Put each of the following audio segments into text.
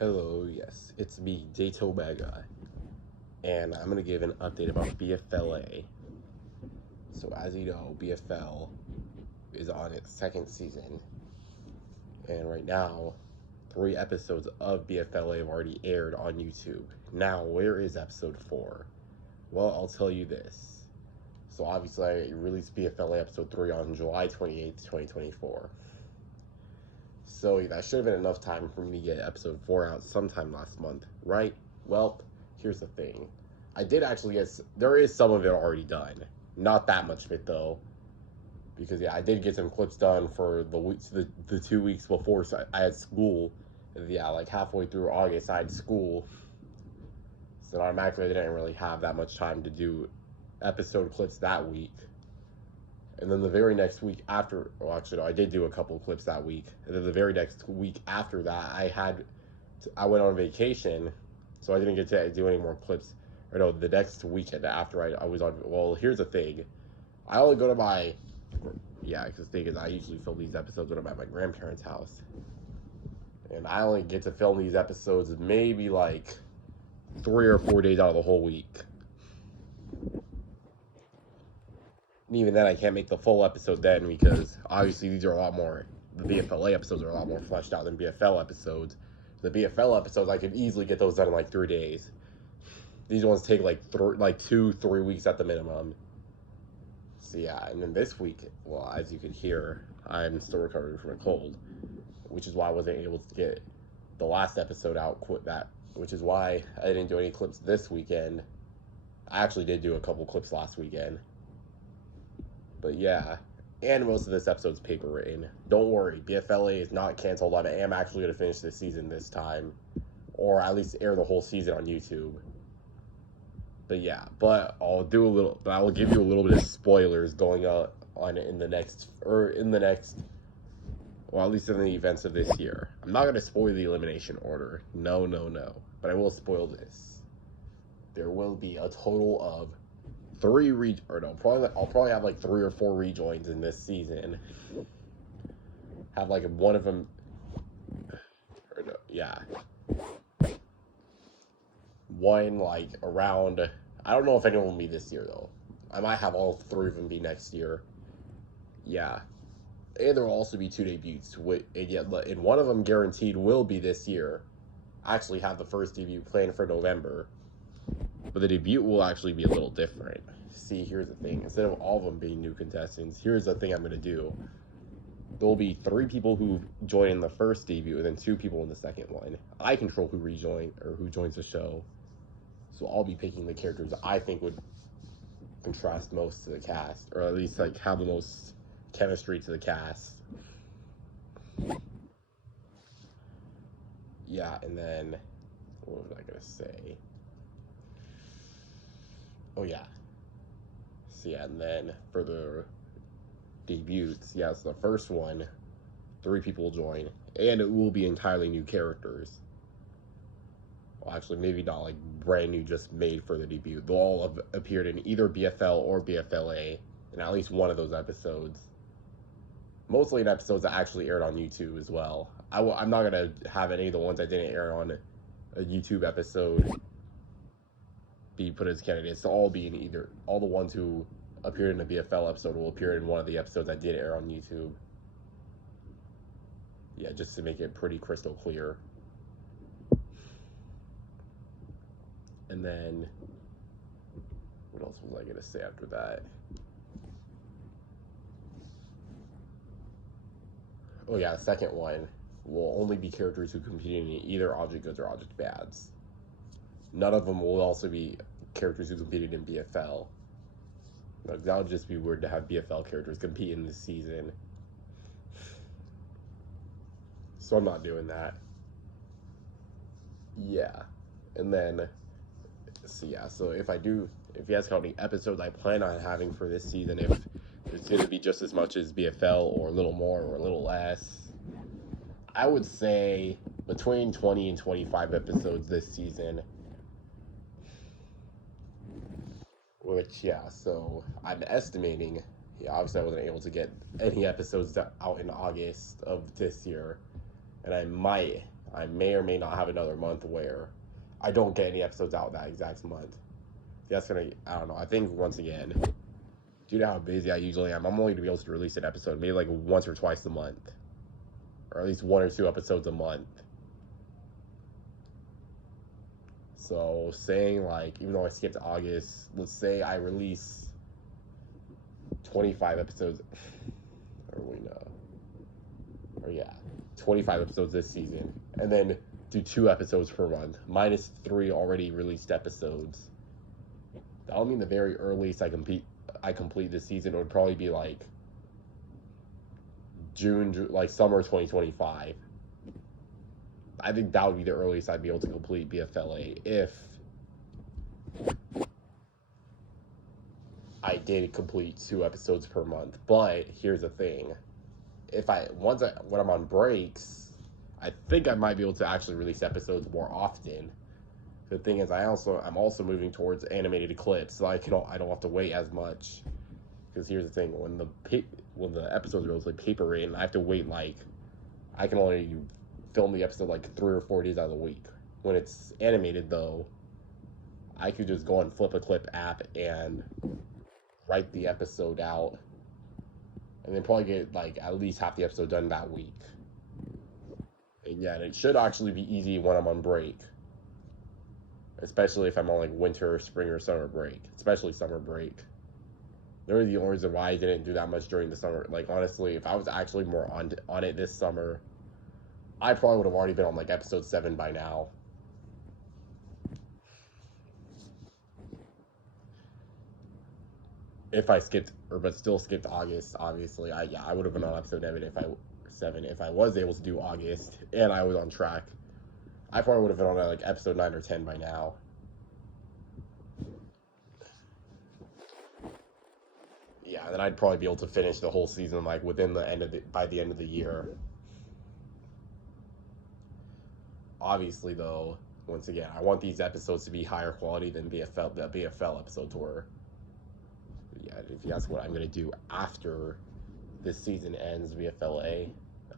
Hello, yes, it's me, Dato Mega, and I'm gonna give an update about B.F.L.A. So, as you know, B.F.L. is on its second season, and right now, 3 episodes of B.F.L.A. have already aired on YouTube. Now, where is episode 4? Well, I'll tell you this. So, obviously, I released B.F.L.A. episode 3 on July 28th, 2024. So that should have been enough time for me to get episode 4 out sometime last month, right? Well, here's the thing. I did actually get, there is some of it already done. Not that much of it though. Because yeah, I did get some clips done for the weeks, the 2 weeks before I had school. Yeah, like halfway through August I had school. So automatically I didn't really have that much time to do episode clips that week. And then the very next week after, well, actually, no, I did do a couple of clips that week. And then the very next week after that, I went on vacation, so I didn't get to do any more clips. Or no, the next weekend after I was on. Well, here's the thing, I only go to my, yeah, because the thing is, I usually film these episodes when I'm at my grandparents' house, and I only get to film these episodes maybe like 3 or 4 days out of the whole week. And even then, I can't make the full episode then because obviously these are a lot more. The B.F.L.A. episodes are a lot more fleshed out than B.F.L. episodes. The B.F.L. episodes, I could easily get those done in like 3 days. These ones take like 2-3 weeks at the minimum. So yeah, and then this week, well, as you can hear, I'm still recovering from a cold, which is why I wasn't able to get the last episode out. Which is why I didn't do any clips this weekend. I actually did do a couple clips last weekend. But yeah, and most of this episode's paper written. Don't worry, B.F.L.A. is not canceled. I am actually going to finish this season this time, or at least air the whole season on YouTube. But yeah, but I will give you a little bit of spoilers going on in the next, well, at least in the events of this year. I'm not going to spoil the elimination order. No, but I will spoil this. There will be a total of I'll probably have like 3 or 4 rejoins in this season. Have like one of them, or no, yeah, one like around. I don't know if anyone will be this year though. I might have all 3 of them be next year. Yeah, and there will also be 2 debuts. And one of them guaranteed will be this year. I actually have the first debut planned for November, but the debut will actually be a little different. See, here's the thing. Instead of all of them being new contestants, here's the thing I'm going to do. There will be 3 people who join in the first debut, and then 2 people in the second one. I control who joins the show. So I'll be picking the characters I think would contrast most to the cast, or at least like have the most chemistry to the cast. Yeah, and then what was I going to say? Oh yeah. So yeah, and then for the debuts, yeah, so the first one, 3 people will join, and it will be entirely new characters. Well, actually, maybe not like brand new, just made for the debut. They'll all have appeared in either B.F.L. or B.F.L.A. in at least one of those episodes. Mostly in episodes that actually aired on YouTube as well. I'm not going to have any of the ones I didn't air on a YouTube episode be put as candidates. To all be in either, all the ones who appeared in the B.F.L. episode will appear in one of the episodes I did air on YouTube. Yeah, just to make it pretty crystal clear. And then, what else was I going to say after that? Oh yeah, the second one will only be characters who competed in either Object Goods or Object Bads. None of them will also be characters who competed in B.F.L. That would just be weird to have B.F.L. characters compete in this season. So I'm not doing that. Yeah. And then, so if you ask how many episodes I plan on having for this season, if it's going to be just as much as B.F.L. or a little more or a little less, I would say between 20 and 25 episodes this season. Which, yeah, so I'm estimating, yeah, obviously I wasn't able to get any episodes out in August of this year, and I I may or may not have another month where I don't get any episodes out that exact month. That's gonna, I don't know. I think once again, due to how busy I usually am, I'm only gonna be able to release an episode maybe like once or twice a month, or at least 1 or 2 episodes a month. So saying like, even though I skipped August, let's say I release 25 episodes, or yeah, 25 episodes this season, and then do 2 episodes per month, minus 3 already released episodes. That'll mean the very earliest I complete this season would probably be like June, like summer 2025. I think that would be the earliest I'd be able to complete B.F.L.A. if I did complete 2 episodes per month. But here's the thing: when I'm on breaks, I think I might be able to actually release episodes more often. The thing is, I'm also moving towards animated clips, so I don't have to wait as much. Because here's the thing: when the episodes are mostly paper written, I have to wait I can only film the episode like 3 or 4 days out of the week. When it's animated, though, I could just go on Flip a Clip app and write the episode out, and then probably get like at least half the episode done that week. And yeah, it should actually be easy when I'm on break, especially if I'm on like winter, spring, or summer break. Especially summer break. They're the only reason why I didn't do that much during the summer. Like honestly, if I was actually more on it this summer, I probably would have already been on like episode 7 by now. If I still skipped August, obviously, I would have been on episode 7 if I was able to do August and I was on track. I probably would have been on like episode 9 or 10 by now. Yeah, then I'd probably be able to finish the whole season like by the end of the year. Obviously, though, once again, I want these episodes to be higher quality than the B.F.L. episodes were. Yeah, if you ask what I'm gonna do after this season ends, B.F.L.A,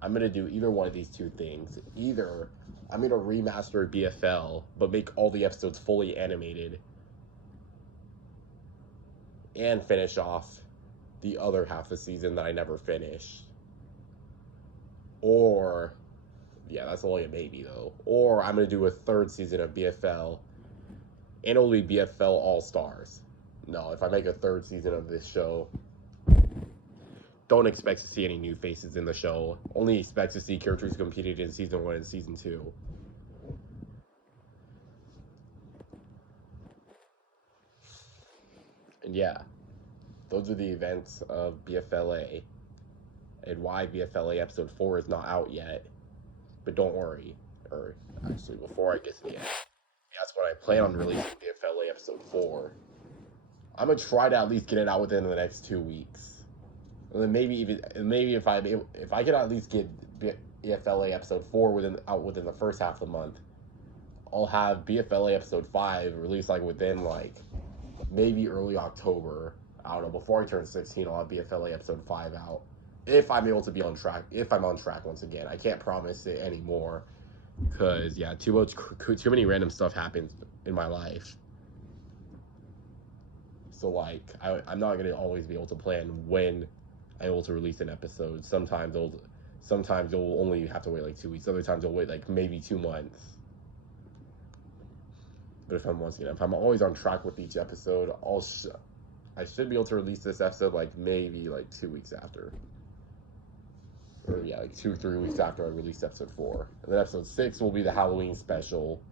I'm gonna do either one of these 2 things. Either I'm gonna remaster B.F.L, but make all the episodes fully animated, and finish off the other half of the season that I never finished. Or, yeah, that's only a maybe though. Or I'm gonna do a 3rd season of B.F.L, and it'll be B.F.L All Stars. No, if I make a 3rd season of this show, don't expect to see any new faces in the show. Only expect to see characters who competed in season 1 and season 2. And yeah, those are the events of B.F.L.A. and why B.F.L.A. episode 4 is not out yet. But don't worry, or actually before I get to the end, that's when I plan on releasing B.F.L.A. episode 4. I'm gonna try to at least get it out within the next 2 weeks. And then maybe if I could at least get B.F.L.A. episode 4 out within the first half of the month, I'll have B.F.L.A. episode 5 released like within like maybe early October. I don't know, before I turn 16, I'll have B.F.L.A. episode 5 out. If I'm able to be on track, if I'm on track once again. I can't promise it anymore, because yeah, too many random stuff happens in my life. So like, I'm not gonna always be able to plan when I'm able to release an episode. Sometimes you'll only have to wait like 2 weeks. Other times you'll wait like maybe 2 months. But if I'm always on track with each episode, I should be able to release this episode like maybe like 2 weeks after. Or yeah, like 2 or 3 weeks after I release episode 4. And then episode 6 will be the Halloween special.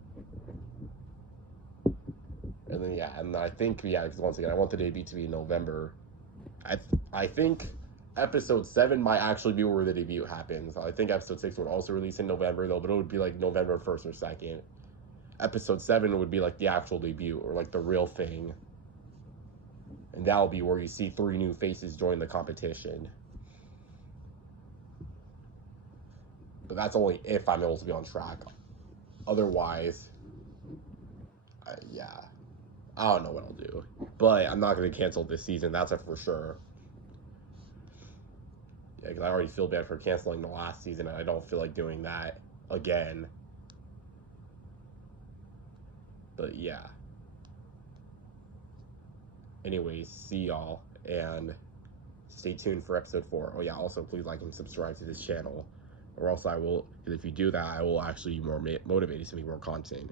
And then yeah, and I think because once again I want the debut to be in November. I think episode 7 might actually be where the debut happens. I think episode 6 would also release in November though, but it would be like November 1st or 2nd. Episode 7 would be like the actual debut, or like the real thing. And that'll be where you see 3 new faces join the competition. But that's only if I'm able to be on track. Otherwise, yeah, I don't know what I'll do. But I'm not going to cancel this season, that's for sure. Yeah, because I already feel bad for canceling the last season, and I don't feel like doing that again. But yeah. Anyways, see y'all, and stay tuned for episode 4. Oh yeah, also please like and subscribe to this channel, or else I will, because if you do that, I will actually be more motivated to make more content.